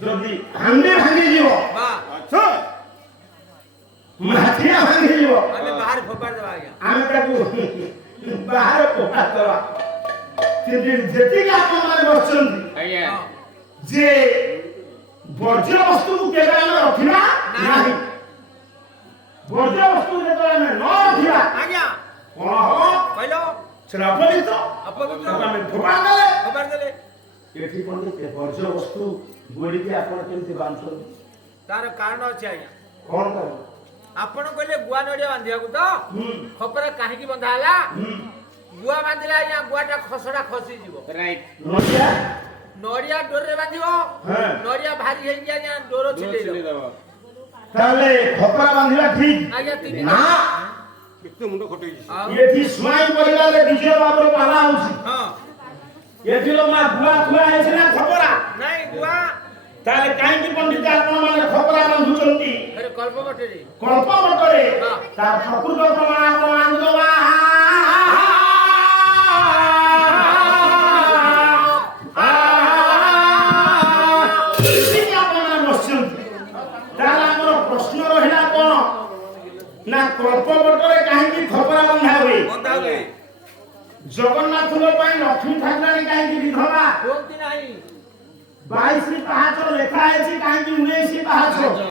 যদি ହାଣ୍ଡି ଭାଙ୍ଗିଯିବ ମାଠିଆ ଭାଙ୍ଗିଯିବ ଆମେ ବାହାରେ ଫୋପାଡ଼ି ଦେବା ଆଜ୍ଞା ଆମେ ତାକୁ ବାହାରେ ଫୋପାଡ଼ି ଦେବା କିନ୍ତୁ ଯେତିକି ଆପଣମାନେ ବସିଛନ୍ତି ଆଜ୍ଞା ଯେ ବର୍ଜ୍ୟ ବସ୍ତୁକୁ କେବେ ଆମେ ରଖିବା ନାହିଁ ବର୍ଜ୍ୟ ବସ୍ତୁ ଯେତେବେଳେ ଆମେ ନ ରଖିବା ଆଜ୍ଞା କଣ ହବ କହିଲ ସେଟା ଅପବିତ୍ର ଅପବିତ୍ର ତାକୁ ଆମେ ଫୋପାଡ଼ି ଫୋପାଡ଼ି ଦେଲେ ଏଠି କଣ ବର୍ଜ୍ୟ ବସ୍ତୁ ଗୋଡ଼ିକି ଆପଣ କେମିତି ବାନ୍ଧୁଛନ୍ତି ତାର କାରଣ ଅଛି ଆଜ୍ଞା କଣ କରିବ ଆପଣ କହିଲେ ଗୁଆ ନଡ଼ିଆ ବାନ୍ଧିବାକୁ ତ ହୁଁ ଖପରା କାହିଁକି ବନ୍ଧା ହେଲା ହୁଁ ଗୁଆ ବାନ୍ଧିଲେ ଆଜ୍ଞା ଗୁଆଟା ଖସଡ଼ା ଖସିଯିବ ରାଇଟ୍ ନଡ଼ିଆ ନଡ଼ିଆ ଡୋରରେ ବାନ୍ଧିବ ହଁ ନଡ଼ିଆ ଭାରି ହେଇକି ଆଜ୍ଞା ଡୋର ଛିଣ୍ଡେଇ ଦବ ତାହେଲେ ଖପରା ବାନ୍ଧିବା ଠିକ ଆଜ୍ଞା ତିନି ନା କେତେ ମୁଣ୍ଡ ଖଟେଇଛି ଆଉ ଏଠି ସ୍ୱାଇଁ ପରିବାରରେ ବିଜୟ ବାବୁର ପାଲା ହଉଛି ହଁ ଏଠି ଲୋ ମା ଗୁଆ ଥୁଆ ହେଇଛି ନା ଖପରା ନାଇଁ ଗୁଆ ତାହେଲେ କାହିଁକି ପଣ୍ଡିତ ଆପଣ ମାନେ ଖପରା ବାନ୍ଧୁଛନ୍ତି ଫେରେ କଳ୍ପ ବଟରେ କଳ୍ପ ମତରେ ହଁ। ତାର ପ୍ରକୃତ ପ୍ରମାଣ ଆପଣ ଆଣିଦେବା ଆପଣମାନେ ବସିଛନ୍ତି ତାହେଲେ ଆମର ପ୍ରଶ୍ନ ରହିଲା କଣ ନା କଳ୍ପ ମତରେ କାହିଁକି ଖପରା ବନ୍ଧା ହୁଏ ବନ୍ଧା ହୁଏ ଜଗନ୍ନାଥଙ୍କ ପାଇଁ ଲକ୍ଷ୍ମୀ ଠାକୁରାଣୀ କାହିଁକି ବିଧବା କୁହନ୍ତି ନାହିଁ 22 ପାହାଚ ଲେଖା ହେଇଛି କାହିଁକି 19 ପାହାଚ